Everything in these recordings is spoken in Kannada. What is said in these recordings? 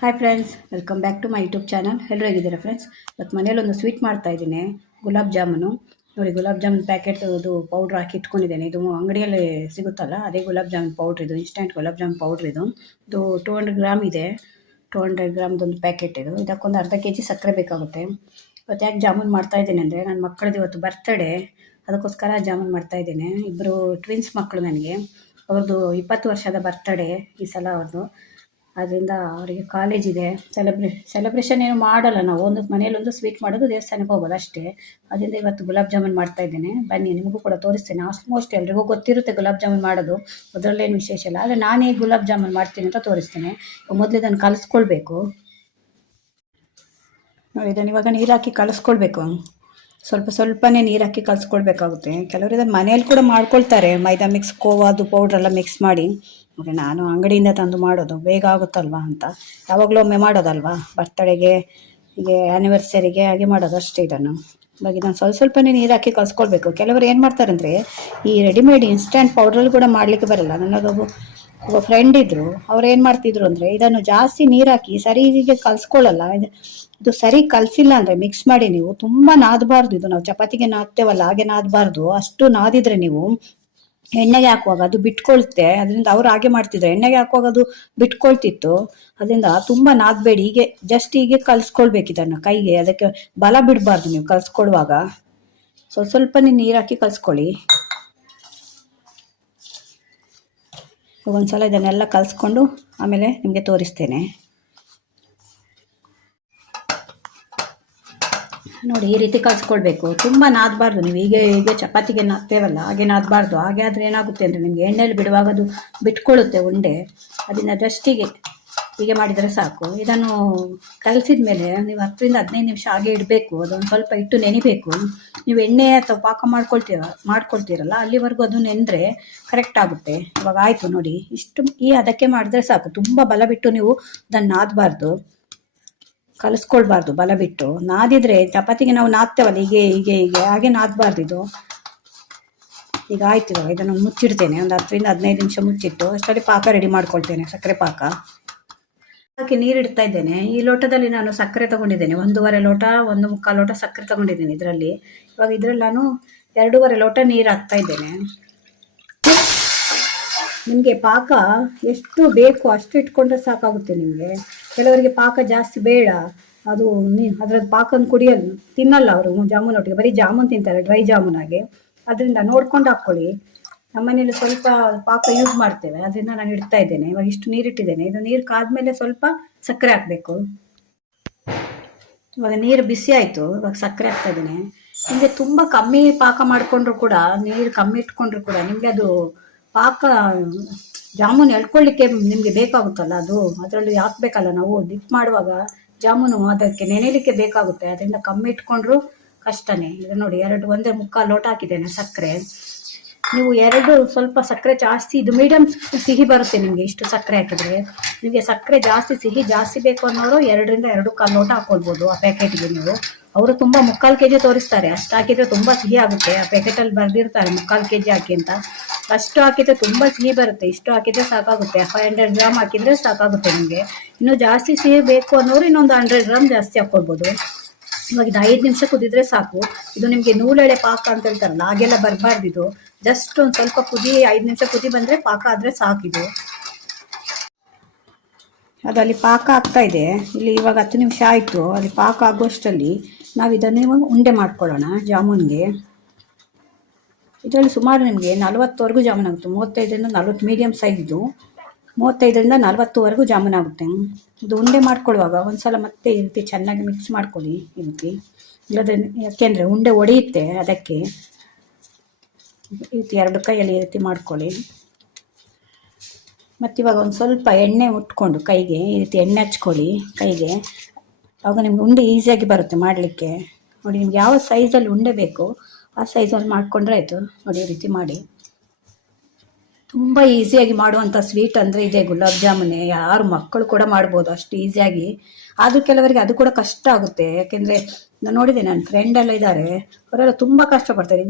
Hi friends, welcome back to my YouTube channel. ಎಲ್ಲರೂ ಹೇಗಿದ್ದೀರಾ ಫ್ರೆಂಡ್ಸ್? ಇವತ್ತು ಮನೇಲಿ ಒಂದು ಸ್ವೀಟ್ ಮಾಡ್ತಾ ಇದ್ದೀನಿ, ಗುಲಾಬ್ ಜಾಮೂನು. ನೋಡಿ, ಗುಲಾಬ್ ಜಾಮೂನ್ ಪ್ಯಾಕೆಟ್ ಇದು ಪೌಡ್ರ್ ಹಾಕಿ ಇಟ್ಕೊಂಡಿದ್ದೇನೆ. ಇದು ಅಂಗಡಿಯಲ್ಲಿ ಸಿಗುತ್ತಲ್ಲ, ಅದೇ ಗುಲಾಬ್ ಜಾಮೂನ್ ಪೌಡ್ರ್. ಇದು ಇನ್ಸ್ಟೆಂಟ್ ಗುಲಾಬ್ ಜಾಮೂನ್ ಪೌಡ್ರ್. ಇದು 200 ಗ್ರಾಮ್ ಇದೆ. 200 ಗ್ರಾಮ್ದೊಂದು ಪ್ಯಾಕೆಟ್ ಇದು. ಇದಕ್ಕೊಂದು ಅರ್ಧ kg ಸಕ್ಕರೆ ಬೇಕಾಗುತ್ತೆ. ಇವತ್ತು ಯಾಕೆ ಜಾಮೂನ್ ಮಾಡ್ತಾ ಇದ್ದೀನಿ ಅಂದರೆ, ನನ್ನ ಮಕ್ಕಳದ್ದು ಇವತ್ತು ಬರ್ತ್ಡೇ, ಅದಕ್ಕೋಸ್ಕರ ಜಾಮೂನ್ ಮಾಡ್ತಾ ಇದ್ದೀನಿ. ಇಬ್ಬರು ಟ್ವಿನ್ಸ್ ಮಕ್ಕಳು ನನಗೆ. ಅವ್ರದ್ದು 20 ವರ್ಷದ ಬರ್ತ್ಡೇ ಈ ಸಲ ಅವ್ರದ್ದು. ಅದರಿಂದ ಅವರಿಗೆ ಕಾಲೇಜ್ ಇದೆ. ಸೆಲೆಬ್ರೇಷನ್ ಏನು ಮಾಡಲ್ಲ ನಾವು. ಒಂದು ಮನೇಲಿ ಒಂದು ಸ್ವೀಟ್ ಮಾಡೋದು, ದೇವಸ್ಥಾನಕ್ಕೆ ಹೋಗೋದು ಅಷ್ಟೇ. ಅದರಿಂದ ಇವತ್ತು ಗುಲಾಬ್ ಜಾಮೂನ್ ಮಾಡ್ತಾ ಇದ್ದೇನೆ. ಬನ್ನಿ, ನಿಮಗೂ ಕೂಡ ತೋರಿಸ್ತೇನೆ. ಆಲ್ಮೋಸ್ಟ್ ಎಲ್ರಿಗೂ ಗೊತ್ತಿರುತ್ತೆ ಗುಲಾಬ್ ಜಾಮೂನ್ ಮಾಡೋದು, ಅದರಲ್ಲೇನು ವಿಶೇಷ ಇಲ್ಲ. ಆದರೆ ನಾನು ಹೇಗೆ ಗುಲಾಬ್ ಜಾಮೂನ್ ಮಾಡ್ತೀನಿ ಅಂತ ತೋರಿಸ್ತೇನೆ. ಮೊದಲು ಇದನ್ನು ಕಲಿಸ್ಕೊಳ್ಬೇಕು. ನೋಡಿ, ಇದನ್ನು ಇವಾಗ ನೀರು ಹಾಕಿ ಕಲಿಸ್ಕೊಳ್ಬೇಕು. ಸ್ವಲ್ಪನೇ ನೀರು ಹಾಕಿ ಕಲಿಸ್ಕೊಳ್ಬೇಕಾಗುತ್ತೆ. ಕೆಲವರು ಇದನ್ನು ಮನೇಲಿ ಕೂಡ ಮಾಡ್ಕೊಳ್ತಾರೆ, ಮೈದಾ ಮಿಕ್ಸ್, ಕೋವಾದು ಪೌಡ್ರೆಲ್ಲ ಮಿಕ್ಸ್ ಮಾಡಿ. ಆದರೆ ನಾನು ಅಂಗಡಿಯಿಂದ ತಂದು ಮಾಡೋದು, ಬೇಗ ಆಗುತ್ತಲ್ವ ಅಂತ. ಯಾವಾಗಲೂ ಒಮ್ಮೆ ಮಾಡೋದಲ್ವಾ, ಬರ್ತ್ಡೇಗೆ, ಹೀಗೆ ಆ್ಯನಿವರ್ಸರಿಗೆ ಹಾಗೆ ಮಾಡೋದು ಅಷ್ಟೇ. ಇವಾಗ ಇದನ್ನು ಸ್ವಲ್ಪನೇ ನೀರು ಹಾಕಿ ಕಲಿಸ್ಕೊಳ್ಬೇಕು. ಕೆಲವರು ಏನು ಮಾಡ್ತಾರೆ ಅಂದರೆ, ಈ ರೆಡಿಮೇಡ್ ಇನ್ಸ್ಟೆಂಟ್ ಪೌಡ್ರಲ್ಲಿ ಕೂಡ ಮಾಡಲಿಕ್ಕೆ ಬರಲ್ಲ. ಒಬ್ಬ ಫ್ರೆಂಡ್ ಇದ್ದರು, ಅವ್ರು ಏನು ಮಾಡ್ತಿದ್ರು ಅಂದರೆ, ಇದನ್ನು ಜಾಸ್ತಿ ನೀರು ಹಾಕಿ ಸರಿಗೆ ಕಲಿಸ್ಕೊಳ್ಳಲ್ಲ. ಇದು ಸರಿ ಕಲಸಿಲ್ಲ ಅಂದರೆ ಮಿಕ್ಸ್ ಮಾಡಿ ನೀವು ತುಂಬ ನಾದಬಾರ್ದು. ಇದು ನಾವು ಚಪಾತಿಗೆ ನಾದ್ತೇವಲ್ಲ, ಹಾಗೆ ನಾದಬಾರ್ದು. ಅಷ್ಟು ನಾದಿದ್ರೆ ನೀವು ಎಣ್ಣೆಗೆ ಹಾಕುವಾಗ ಅದು ಬಿಟ್ಕೊಳ್ತೆ. ಅದರಿಂದ ಅವ್ರು ಹಾಗೆ ಮಾಡ್ತಿದ್ರು, ಎಣ್ಣೆಗೆ ಹಾಕುವಾಗ ಅದು ಬಿಟ್ಕೊಳ್ತಿತ್ತು. ಅದರಿಂದ ತುಂಬ ನಾದಬೇಡಿ. ಹೀಗೆ ಕಲಿಸ್ಕೊಳ್ಬೇಕು ಇದನ್ನು ಕೈಗೆ. ಅದಕ್ಕೆ ಬಲ ಬಿಡಬಾರ್ದು ನೀವು ಕಲಿಸ್ಕೊಡುವಾಗ. ಸ್ವಲ್ಪನೇ ನೀರು ಹಾಕಿ ಕಲಿಸ್ಕೊಳ್ಳಿ. ಒಂದ್ಸಲ ಇದನ್ನೆಲ್ಲ ಕಲಿಸ್ಕೊಂಡು ಆಮೇಲೆ ನಿಮಗೆ ತೋರಿಸ್ತೇನೆ. ನೋಡಿ, ಈ ರೀತಿ ಕಲಿಸ್ಕೊಳ್ಬೇಕು. ತುಂಬ ನಾದಬಾರ್ದು. ನೀವು ಹೀಗೆ ಚಪಾತಿಗೆ ನಾದ್ತೇವಲ್ಲ, ಹಾಗೆ ನಾದಬಾರ್ದು. ಹಾಗೆ ಆದರೆ ಏನಾಗುತ್ತೆ ಅಂದರೆ, ನಿಮಗೆ ಎಣ್ಣೆಯಲ್ಲಿ ಬಿಡುವಾಗ ಅದು ಬಿಟ್ಕೊಳ್ಳುತ್ತೆ ಉಂಡೆ. ಅದನ್ನು ಜಸ್ಟ್ ಹೀಗೆ ಮಾಡಿದರೆ ಸಾಕು. ಇದನ್ನು ಕಲಸಿದ ಮೇಲೆ ನೀವು 10 ರಿಂದ 15 ನಿಮಿಷ ಹಾಗೆ ಇಡಬೇಕು. ಅದೊಂದು ಸ್ವಲ್ಪ ಇಟ್ಟು ನೆನಿಬೇಕು. ನೀವು ಎಣ್ಣೆ ಅಥವಾ ಪಾಕ ಮಾಡ್ಕೊಳ್ತೀರಲ್ಲ, ಅಲ್ಲಿವರೆಗೂ ಅದು ನೆಂದರೆ ಕರೆಕ್ಟ್ ಆಗುತ್ತೆ. ಇವಾಗ ಆಯಿತು ನೋಡಿ, ಇಷ್ಟು ಅದಕ್ಕೆ ಮಾಡಿದ್ರೆ ಸಾಕು. ತುಂಬ ಬಲ ಬಿಟ್ಟು ನೀವು ಅದನ್ನು ನಾದಬಾರ್ದು, ಕಲಿಸ್ಕೊಳ್ಬಾರ್ದು. ಬಲ ಬಿಟ್ಟು ನಾದಿದ್ರೆ, ಚಪಾತಿಗೆ ನಾವು ನಾದ್ತೇವಲ್ಲ, ಹೀಗೆ ಹಾಗೆ ನಾದಬಾರ್ದು ಇದು. ಈಗ ಆಯ್ತು. ಇವಾಗ ಇದನ್ನು ಮುಚ್ಚಿಡ್ತೇನೆ. ಒಂದು 10 ರಿಂದ 15 ನಿಮಿಷ ಮುಚ್ಚಿಟ್ಟು ಅಷ್ಟರಲ್ಲಿ ಪಾಕ ರೆಡಿ ಮಾಡ್ಕೊಳ್ತೇನೆ. ಸಕ್ಕರೆ ಪಾಕ ಹಾಕಿ ನೀರು ಇಡ್ತಾ ಇದ್ದೇನೆ. ಈ ಲೋಟದಲ್ಲಿ ನಾನು ಸಕ್ಕರೆ ತಗೊಂಡಿದ್ದೇನೆ. 1.5 ಲೋಟ, 1.25 ಲೋಟ ಸಕ್ಕರೆ ತಗೊಂಡಿದ್ದೇನೆ ಇದರಲ್ಲಿ. ಇವಾಗ ಇದರಲ್ಲಿ ನಾನು 2.5 ಲೋಟ ನೀರು ಹಾಕ್ತಾ ಇದ್ದೇನೆ. ನಿಮಗೆ ಪಾಕ ಎಷ್ಟು ಬೇಕು ಅಷ್ಟು ಇಟ್ಕೊಂಡ್ರೆ ಸಾಕಾಗುತ್ತೆ ನಿಮಗೆ. ಕೆಲವರಿಗೆ ಪಾಕ ಜಾಸ್ತಿ ಬೇಡ, ಅದು ಅದ್ರದ್ದು ಪಾಕನ ತಿನ್ನಲ್ಲ ಅವರು ಜಾಮೂನ್ ಒಟ್ಟಿಗೆ. ಬರೀ ಜಾಮೂನ್ ತಿಂತಾರೆ, ಡ್ರೈ ಜಾಮೂನ್ ಆಗಿ. ಅದರಿಂದ ನೋಡ್ಕೊಂಡು ಹಾಕ್ಕೊಳ್ಳಿ. ನಮ್ಮನೇಲಿ ಸ್ವಲ್ಪ ಪಾಕ ಯೂಸ್ ಮಾಡ್ತೇವೆ, ಅದರಿಂದ ನಾನು ಇಡ್ತಾ ಇದ್ದೇನೆ. ಇವಾಗ ಇಷ್ಟು ನೀರಿಟ್ಟಿದ್ದೇನೆ. ಇದು ನೀರು ಕಾದ್ಮೇಲೆ ಸ್ವಲ್ಪ ಸಕ್ಕರೆ ಹಾಕಬೇಕು. ಇವಾಗ ನೀರು ಬಿಸಿ ಆಯಿತು. ಇವಾಗ ಸಕ್ಕರೆ ಹಾಕ್ತಾ ಇದ್ದೇನೆ. ನಿಮಗೆ ತುಂಬ ಕಮ್ಮಿ ಪಾಕ ಮಾಡಿಕೊಂಡ್ರು ಕೂಡ, ನೀರು ಕಮ್ಮಿ ಇಟ್ಕೊಂಡ್ರು ಕೂಡ, ನಿಮಗೆ ಅದು ಪಾಕ ಜಾಮೂನು ಎಳ್ಕೊಳ್ಳಿಕ್ಕೆ ನಿಮಗೆ ಬೇಕಾಗುತ್ತಲ್ಲ, ಅದರಲ್ಲಿ ಹಾಕ್ಬೇಕಲ್ಲ. ನಾವು ಡಿಪ್ ಮಾಡುವಾಗ ಜಾಮೂನು ಅದಕ್ಕೆ ನೆನೆಯಲಿಕ್ಕೆ ಬೇಕಾಗುತ್ತೆ. ಅದರಿಂದ ಕಮ್ಮಿ ಇಟ್ಕೊಂಡ್ರು ಕಷ್ಟನೇ. ಇದು ನೋಡಿ, 1.25 ಲೋಟ ಹಾಕಿದ್ದೇನೆ ಸಕ್ಕರೆ. ನೀವು ಸ್ವಲ್ಪ ಸಕ್ಕರೆ ಜಾಸ್ತಿ, ಇದು ಮೀಡಿಯಂ ಸಿಹಿ ಬರುತ್ತೆ ನಿಮಗೆ. ಇಷ್ಟು ಸಕ್ಕರೆ ಹಾಕಿದ್ರೆ ನಿಮಗೆ ಸಕ್ಕರೆ ಸಿಹಿ ಜಾಸ್ತಿ ಬೇಕು ಅನ್ನೋರು 2 ರಿಂದ 2.25 ಲೋಟ ಹಾಕೊಳ್ಬೋದು ಆ ಪ್ಯಾಕೆಟ್ಗೆ. ನೀವು ಅವರು ತುಂಬ 3/4 kg ತೋರಿಸ್ತಾರೆ. ಅಷ್ಟು ಹಾಕಿದ್ರೆ ತುಂಬ ಸಿಹಿ ಆಗುತ್ತೆ. ಆ ಪ್ಯಾಕೆಟಲ್ಲಿ ಬರೆದಿರ್ತಾರೆ 3/4 kg ಹಾಕಿ ಅಂತ. ಅಷ್ಟು ಹಾಕಿದ್ರೆ ತುಂಬ ಸಿಹಿ ಬರುತ್ತೆ. ಇಷ್ಟು ಹಾಕಿದ್ರೆ ಸಾಕಾಗುತ್ತೆ. 500 ಗ್ರಾಮ್ ಹಾಕಿದ್ರೆ ಸಾಕಾಗುತ್ತೆ ನಿಮಗೆ. ಇನ್ನು ಜಾಸ್ತಿ ಸಿಹಿ ಬೇಕು ಅನ್ನೋರು ಇನ್ನೊಂದು 100 ಗ್ರಾಮ್ ಜಾಸ್ತಿ ಹಾಕೊಳ್ಬೋದು. ಇವಾಗ ಇದು 5 ನಿಮಿಷ ಕುದಿದ್ರೆ ಸಾಕು. ಇದು ನಿಮಗೆ ನೂಲೆಳೆ ಪಾಕ ಅಂತ ಹೇಳ್ತಾರಲ್ಲ, ಹಾಗೆಲ್ಲ ಬರಬಾರ್ದು. ಇದು ಜಸ್ಟ್ ಒಂದು ಸ್ವಲ್ಪ 5 ನಿಮಿಷ ಕುದಿ ಬಂದರೆ ಪಾಕ ಆದರೆ ಸಾಕಿದು. ಅದು ಅಲ್ಲಿ ಪಾಕ ಆಗ್ತಾ ಇದೆ. ಇಲ್ಲಿ ಇವಾಗ 10 ನಿಮಿಷ ಆಯಿತು. ಅಲ್ಲಿ ಪಾಕ ಆಗುವಷ್ಟರಲ್ಲಿ ನಾವು ಇದನ್ನು ಇವಾಗ ಉಂಡೆ ಮಾಡ್ಕೊಳ್ಳೋಣ ಜಾಮೂನ್ಗೆ. ಇದರಲ್ಲಿ ಸುಮಾರು ನಿಮಗೆ 40ವರೆಗೂ ಜಾಮೂನ್ ಆಗುತ್ತೆ. 35 ರಿಂದ 40 ಮೀಡಿಯಮ್ ಸೈಜ್ ಇದು. 35 ರಿಂದ 40ವರೆಗೂ ಜಾಮೂನ್ ಆಗುತ್ತೆ. ಇದು ಉಂಡೆ ಮಾಡ್ಕೊಳ್ಳುವಾಗ ಒಂದ್ಸಲ ಮತ್ತೆ ಈ ರೀತಿ ಚೆನ್ನಾಗಿ ಮಿಕ್ಸ್ ಮಾಡ್ಕೊಳ್ಳಿ. ಈ ರೀತಿ ಇಲ್ಲದ್ರೆ, ಯಾಕೆಂದರೆ ಉಂಡೆ ಒಡೆಯುತ್ತೆ. ಅದಕ್ಕೆ ಈ ರೀತಿ 2 ಕೈಯಲ್ಲಿ ಈ ರೀತಿ ಮಾಡ್ಕೊಳ್ಳಿ. ಮತ್ತು ಇವಾಗ ಒಂದು ಸ್ವಲ್ಪ ಎಣ್ಣೆ ಉಟ್ಕೊಂಡು ಕೈಗೆ ಈ ರೀತಿ ಎಣ್ಣೆ ಹಚ್ಕೊಳ್ಳಿ ಕೈಗೆ. ಆವಾಗ ನಿಮ್ಗೆ ಉಂಡೆ ಈಸಿಯಾಗಿ ಬರುತ್ತೆ ಮಾಡಲಿಕ್ಕೆ. ನೋಡಿ, ನಿಮ್ಗೆ ಯಾವ ಸೈಜಲ್ಲಿ ಉಂಡೆ ಬೇಕು ಆ ಸೈಜಲ್ಲಿ ಮಾಡಿಕೊಂಡ್ರೆ ಆಯಿತು. ನೋಡಿ, ಈ ರೀತಿ ಮಾಡಿ. ತುಂಬ ಈಸಿಯಾಗಿ ಮಾಡುವಂಥ ಸ್ವೀಟ್ ಅಂದರೆ ಇದೆ ಗುಲಾಬ್ ಜಾಮೂನೆ. ಯಾರು ಮಕ್ಕಳು ಕೂಡ ಮಾಡ್ಬೋದು ಅಷ್ಟು ಈಸಿಯಾಗಿ. ಆದರೂ ಕೆಲವರಿಗೆ ಅದು ಕೂಡ ಕಷ್ಟ ಆಗುತ್ತೆ. ಯಾಕೆಂದರೆ ನಾನು ನೋಡಿದೆ, ನನ್ನ ಫ್ರೆಂಡ್ ಎಲ್ಲ ಇದ್ದಾರೆ, ಅವರೆಲ್ಲ ತುಂಬ ಕಷ್ಟಪಡ್ತಾರೆ.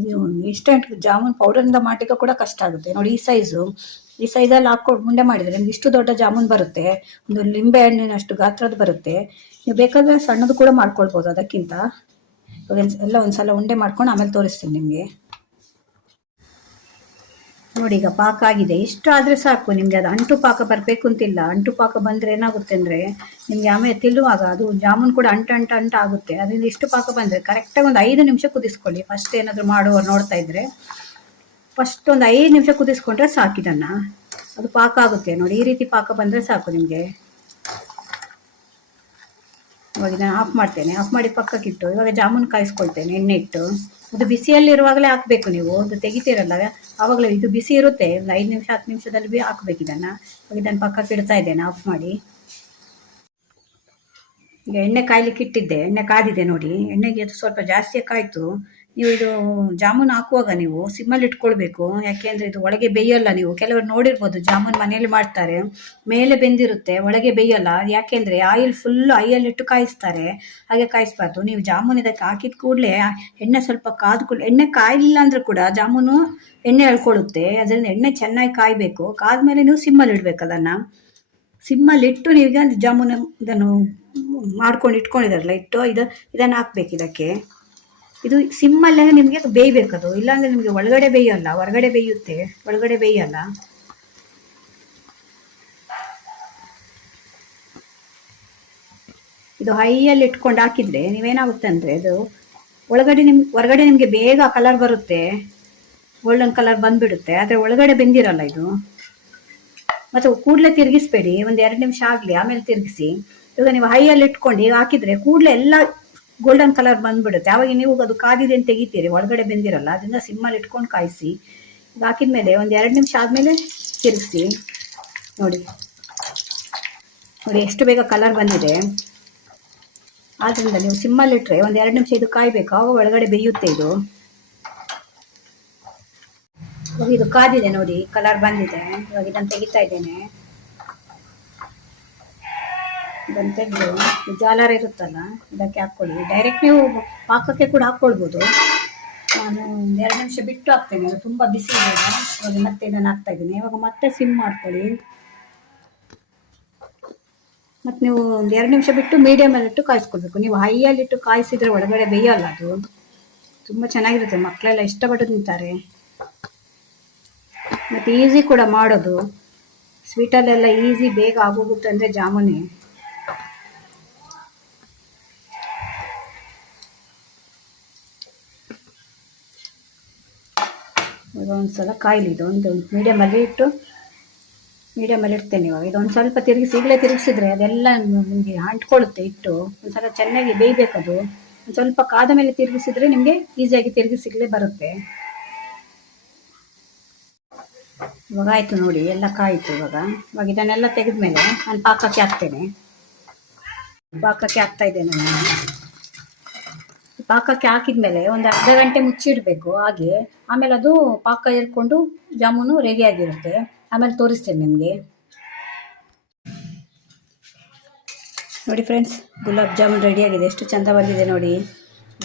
ಇನ್ಸ್ಟೆಂಟ್ ಜಾಮೂನ್ ಪೌಡರಿಂದ ಮಾಡಲಿಕ್ಕೆ ಕೂಡ ಕಷ್ಟ ಆಗುತ್ತೆ. ನೋಡಿ ಈ ಸೈಜಲ್ಲಿ ಹಾಕ್ಕೊಂಡು ಮುಂಡೆ ಮಾಡಿದರೆ ನಿಮ್ಗೆ ಇಷ್ಟು ದೊಡ್ಡ ಜಾಮೂನ್ ಬರುತ್ತೆ. ಒಂದು ಲಿಂಬೆ ಹಣ್ಣಿನಷ್ಟು ಗಾತ್ರದ ಬರುತ್ತೆ. ನೀವು ಬೇಕಾದರೆ ಸಣ್ಣದು ಕೂಡ ಮಾಡ್ಕೊಳ್ಬೋದು ಅದಕ್ಕಿಂತ. ಎಲ್ಲ ಒಂದ್ಸಲ ಉಂಡೆ ಮಾಡ್ಕೊಂಡು ಆಮೇಲೆ ತೋರಿಸ್ತೀನಿ ನಿಮಗೆ. ನೋಡಿ ಈಗ ಪಾಕ ಆಗಿದೆ. ಇಷ್ಟು ಆದರೆ ಸಾಕು ನಿಮಗೆ. ಅದು ಅಂಟು ಪಾಕ ಬರಬೇಕು ಅಂತಿಲ್ಲ. ಅಂಟು ಪಾಕ ಬಂದರೆ ಏನಾಗುತ್ತೆ ಅಂದರೆ ನಿಮಗೆ ಆಮೇಲೆ ತಿನ್ನುವಾಗ ಅದು ಜಾಮೂನ್ ಕೂಡ ಅಂಟ ಆಗುತ್ತೆ. ಅದರಿಂದ ಇಷ್ಟು ಪಾಕ ಬಂದರೆ ಕರೆಕ್ಟಾಗಿ ಒಂದು 5 ನಿಮಿಷ ಕುದಿಸ್ಕೊಳ್ಳಿ. ಫಸ್ಟ್ ಏನಾದರೂ ಮಾಡುವ ನೋಡ್ತಾ ಇದ್ರೆ ಫಸ್ಟ್ ಒಂದು 5 ನಿಮಿಷ ಕುದಿಸ್ಕೊಂಡ್ರೆ ಸಾಕಿದನ್ನು. ಅದು ಪಾಕ ಆಗುತ್ತೆ ನೋಡಿ. ಈ ರೀತಿ ಪಾಕ ಬಂದರೆ ಸಾಕು ನಿಮಗೆ. ಇವಾಗ ನಾನು ಆಫ್ ಮಾಡ್ತೇನೆ. ಆಫ್ ಮಾಡಿ ಪಕ್ಕಕ್ಕಿಟ್ಟು ಇವಾಗ ಜಾಮೂನ್ ಕಾಯಿಸ್ಕೊಳ್ತೇನೆ. ಎಣ್ಣೆ ಇಟ್ಟು ಅದು ಬಿಸಿಯಲ್ಲಿರುವಾಗಲೇ ಹಾಕಬೇಕು. ನೀವು ಅದು ತೆಗಿತೀರಲ್ಲ ಆವಾಗಲೇ ಇದು ಬಿಸಿ ಇರುತ್ತೆ. ಒಂದು 5 ನಿಮಿಷ 10 ನಿಮಿಷದಲ್ಲಿ ಹಾಕಬೇಕು ಇದನ್ನು. ಇದನ್ನು ಪಕ್ಕಕ್ಕೆ ಇಡ್ತಾ ಇದ್ದೇನೆ ಆಫ್ ಮಾಡಿ. ಈಗ ಎಣ್ಣೆ ಕಾಯ್ಲಿಕ್ಕೆ ಇಟ್ಟಿದ್ದೆ. ಎಣ್ಣೆ ಕಾದಿದೆ ನೋಡಿ. ಎಣ್ಣೆಗೆ ಅದು ಸ್ವಲ್ಪ ಜಾಸ್ತಿ ಕಾಯ್ತು. ನೀವು ಇದು ಜಾಮೂನ್ ಹಾಕುವಾಗ ನೀವು ಸಿಮ್ಮಲ್ಲಿ ಇಟ್ಕೊಳ್ಬೇಕು. ಯಾಕೆಂದರೆ ಇದು ಒಳಗೆ ಬೇಯಲ್ಲ. ನೀವು ಕೆಲವರು ನೋಡಿರ್ಬೋದು, ಜಾಮೂನ್ ಮನೆಯಲ್ಲಿ ಮಾಡ್ತಾರೆ, ಮೇಲೆ ಬೆಂದಿರುತ್ತೆ, ಒಳಗೆ ಬೇಯಲ್ಲ. ಯಾಕೆಂದರೆ ಆಯಿಲ್ ಫುಲ್ಲು ಐಯಲ್ಲಿಟ್ಟು ಕಾಯಿಸ್ತಾರೆ. ಹಾಗೆ ಕಾಯಿಸ್ಬಾರ್ದು. ನೀವು ಜಾಮೂನ್ ಇದಕ್ಕೆ ಹಾಕಿದ ಕೂಡಲೇ ಎಣ್ಣೆ ಸ್ವಲ್ಪ ಕಾದ್ಕೊಳ್ಳಿ. ಎಣ್ಣೆ ಕಾಯಲಿಲ್ಲ ಅಂದರೂ ಕೂಡ ಜಾಮೂನು ಎಣ್ಣೆ ಎಳ್ಕೊಳ್ಳುತ್ತೆ. ಅದರಿಂದ ಎಣ್ಣೆ ಚೆನ್ನಾಗಿ ಕಾಯಬೇಕು. ಕಾದ್ಮೇಲೆ ನೀವು ಸಿಮ್ಮಲ್ಲಿ ಇಡಬೇಕು. ಅದನ್ನು ಸಿಮ್ಮಲ್ಲಿಟ್ಟು ನೀವೀಗ ಜಾಮೂನ್ ಇದನ್ನು ಮಾಡ್ಕೊಂಡು ಇಟ್ಕೊಂಡಿದ್ದಾರಲ್ಲ ಇದನ್ನು ಹಾಕ್ಬೇಕು ಇದಕ್ಕೆ. ಇದು ಸಿಮ್ಮಲ್ಲೇ ನಿಮಗೆ ಅದು ಬೇಯಬೇಕದು. ಇಲ್ಲಾಂದರೆ ನಿಮಗೆ ಒಳಗಡೆ ಬೇಯಲ್ಲ, ಹೊರಗಡೆ ಬೇಯುತ್ತೆ, ಒಳಗಡೆ ಬೇಯಲ್ಲ. ಇದು ಹೈಯಲ್ಲಿ ಇಟ್ಕೊಂಡು ಹಾಕಿದರೆ ನೀವೇನಾಗುತ್ತೆ ಅಂದರೆ ಅದು ಹೊರಗಡೆ ನಿಮಗೆ ಬೇಗ ಕಲರ್ ಬರುತ್ತೆ, ಗೋಲ್ಡನ್ ಕಲರ್ ಬಂದುಬಿಡುತ್ತೆ. ಆದರೆ ಒಳಗಡೆ ಬೆಂದಿರಲ್ಲ ಇದು. ಮತ್ತು ಕೂಡಲೇ ತಿರುಗಿಸ್ಬೇಡಿ. ಒಂದು 2 ನಿಮಿಷ ಆಗಲಿ ಆಮೇಲೆ ತಿರುಗಿಸಿ. ಇವಾಗ ನೀವು ಹೈಯಲ್ಲಿ ಇಟ್ಕೊಂಡು ಈಗ ಹಾಕಿದರೆ ಕೂಡಲೇ ಎಲ್ಲ ಗೋಲ್ಡನ್ ಕಲರ್ ಬಂದ್ಬಿಡುತ್ತೆ. ಆವಾಗ ನೀವು ಅದು ಕಾದಿದೆ ಅಂತ ತೆಗಿತೀರಿ, ಒಳಗಡೆ ಬೆಂದಿರಲ್ಲ. ಅದರಿಂದ ಸಿಮ್ಮಲ್ಲಿ ಇಟ್ಕೊಂಡು ಕಾಯಿಸಿ. ಈಗ ಹಾಕಿದ್ಮೇಲೆ ಒಂದು 2 ನಿಮಿಷ ಆದಮೇಲೆ ತಿರುಗಿಸಿ. ನೋಡಿ ಎಷ್ಟು ಬೇಗ ಕಲರ್ ಬಂದಿದೆ. ಆದ್ದರಿಂದ ನೀವು ಸಿಮ್ಮಲ್ಲಿಟ್ಟರೆ ಒಂದು 2 ನಿಮಿಷ ಇದು ಕಾಯಬೇಕು. ಆವಾಗ ಒಳಗಡೆ ಬೇಯುತ್ತೆ ಇದು. ಇವಾಗ ಇದು ಕಾದಿದೆ ನೋಡಿ, ಕಲರ್ ಬಂದಿದೆ. ಇವಾಗ ಇದನ್ನು ತೆಗಿತಾ ಇದ್ದೇನೆ. ಇದನ್ನು ತೆಗೆದು ಜಾಲರ್ ಇರುತ್ತಲ್ಲ ಇದಕ್ಕೆ ಹಾಕ್ಕೊಳ್ಳಿ. ಡೈರೆಕ್ಟ್ ನೀವು ಪಾಕಕ್ಕೆ ಕೂಡ ಹಾಕ್ಕೊಳ್ಬೋದು. ನಾನು 2 ನಿಮಿಷ ಬಿಟ್ಟು ಹಾಕ್ತೇನೆ. ಅದು ತುಂಬ ಬಿಸಿ ಇದೆ. ಇವಾಗ ಮತ್ತೆ ಇದನ್ನು ಹಾಕ್ತಾ ಇದ್ದೀನಿ. ಇವಾಗ ಮತ್ತೆ ಸಿಮ್ ಮಾಡ್ಕೊಳ್ಳಿ. ಮತ್ತು ನೀವು ಒಂದು 2 ನಿಮಿಷ ಬಿಟ್ಟು ಮೀಡಿಯಮಲ್ಲಿಟ್ಟು ಕಾಯಿಸ್ಕೊಳ್ಬೇಕು. ನೀವು ಹೈಯಲ್ಲಿಟ್ಟು ಕಾಯಿಸಿದರೆ ಒಳಗಡೆ ಬೇಯಲ್ಲ. ಅದು ತುಂಬ ಚೆನ್ನಾಗಿರುತ್ತೆ. ಮಕ್ಕಳೆಲ್ಲ ಇಷ್ಟಪಟ್ಟು ತಿಂತಾರೆ. ಮತ್ತು ಈಸಿ ಕೂಡ ಮಾಡೋದು. ಸ್ವೀಟಲ್ಲೆಲ್ಲ ಈಸಿ ಬೇಗ ಆಗೋಗುತ್ತೆ ಅಂದರೆ ಜಾಮೂನೇ. ಒಂದ್ಸಲ ಕಾಯಿಲಿ. ಇದು ಒಂದು ಮೀಡಿಯಮಲ್ಲಿ ಇಡ್ತೇನೆ. ಇವಾಗ ಇದೊಂದು ಸ್ವಲ್ಪ ಈಗಲೇ ತಿರುಗಿಸಿದ್ರೆ ಅದೆಲ್ಲ ನಿಮಗೆ ಅಂಟ್ಕೊಳ್ಳುತ್ತೆ. ಒಂದ್ಸಲ ಚೆನ್ನಾಗಿ ಬೇಯಬೇಕದು. ಒಂದು ಸ್ವಲ್ಪ ಕಾದ ಮೇಲೆ ತಿರುಗಿಸಿದ್ರೆ ನಿಮಗೆ ಈಸಿಯಾಗಿ ತಿರುಗಿಸಿಗ್ಲೇ ಬರುತ್ತೆ. ಇವಾಗ ಆಯಿತು ನೋಡಿ, ಎಲ್ಲ ಕಾಯಿತು. ಇವಾಗ ಇದನ್ನೆಲ್ಲ ತೆಗೆದ್ಮೇಲೆ ನಾನು ಪಾಕಕ್ಕೆ ಹಾಕ್ತೇನೆ. ಪಾಕಕ್ಕೆ ಹಾಕ್ತಾ ಇದ್ದೇನೆ ನಾನು. ಪಾಕಕ್ಕೆ ಹಾಕಿದ್ಮೇಲೆ ಒಂದು ಅರ್ಧ ಗಂಟೆ ಮುಚ್ಚಿಡಬೇಕು. ಹಾಗೆ ಆಮೇಲೆ ಅದು ಪಾಕ ಇರ್ಕೊಂಡು ಜಾಮೂನು ರೆಡಿಯಾಗಿರುತ್ತೆ. ಆಮೇಲೆ ತೋರಿಸ್ತೇನೆ ನಿಮಗೆ. ನೋಡಿ ಫ್ರೆಂಡ್ಸ್, ಗುಲಾಬ್ ಜಾಮೂನ್ ರೆಡಿಯಾಗಿದೆ. ಎಷ್ಟು ಚೆಂದ ಬಂದಿದೆ ನೋಡಿ,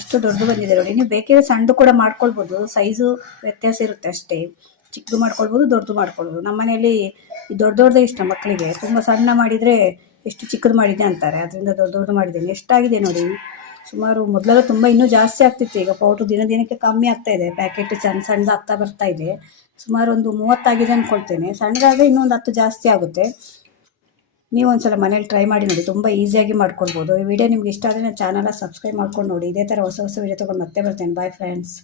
ಎಷ್ಟು ದೊಡ್ಡದು ಬಂದಿದೆ ನೋಡಿ. ನೀವು ಬೇಕಿದ್ರೆ ಸಣ್ಣದು ಕೂಡ ಮಾಡ್ಕೊಳ್ಬೋದು. ಸೈಜು ವ್ಯತ್ಯಾಸ ಇರುತ್ತೆ ಅಷ್ಟೇ. ಚಿಕ್ಕದು ಮಾಡ್ಕೊಳ್ಬೋದು, ದೊಡ್ಡದು ಮಾಡ್ಕೊಳ್ಬೋದು. ನಮ್ಮ ಮನೆಯಲ್ಲಿ ದೊಡ್ಡದೇ ಇಷ್ಟ ಮಕ್ಕಳಿಗೆ. ತುಂಬ ಸಣ್ಣ ಮಾಡಿದರೆ ಎಷ್ಟು ಚಿಕ್ಕದು ಮಾಡಿದೆ ಅಂತಾರೆ. ಅದರಿಂದ ದೊಡ್ಡದು ಮಾಡಿದ್ದೇನೆ. ಎಷ್ಟಾಗಿದೆ ನೋಡಿ. ಸುಮಾರು ಮೊದಲೆಲ್ಲ ತುಂಬ ಇನ್ನೂ ಜಾಸ್ತಿ ಆಗ್ತಿತ್ತು. ಈಗ ಪೌಡ್ರು ದಿನಕ್ಕೆ ಕಮ್ಮಿ ಆಗ್ತಾ ಇದೆ. ಪ್ಯಾಕೆಟ್ ಸಣ್ಣದು ಆಗ್ತಾ ಬರ್ತಾ ಇದೆ. ಸುಮಾರು ಒಂದು 30 ಆಗಿದೆ ಅಂದ್ಕೊಳ್ತೇನೆ. ಸಣ್ಣದಾದರೆ ಇನ್ನೊಂದು 10 ಜಾಸ್ತಿ ಆಗುತ್ತೆ. ನೀವು ಒಂದ್ಸಲ ಮನೇಲಿ ಟ್ರೈ ಮಾಡಿ ನೋಡಿ. ತುಂಬ ಈಸಿಯಾಗಿ ಮಾಡ್ಕೊಳ್ಬೋದು. ಈ ವಿಡಿಯೋ ನಿಮ್ಗೆ ಇಷ್ಟ ಆದರೆ ನನ್ನ ಚಾನಲ್ ಸಬ್ಸ್ಕ್ರೈಬ್ ಮಾಡ್ಕೊಂಡು ನೋಡಿ. ಇದೇ ಥರ ಹೊಸ ವಿಡಿಯೋ ತೊಗೊಂಡು ಮತ್ತೆ ಬರ್ತೇನೆ. Bye friends.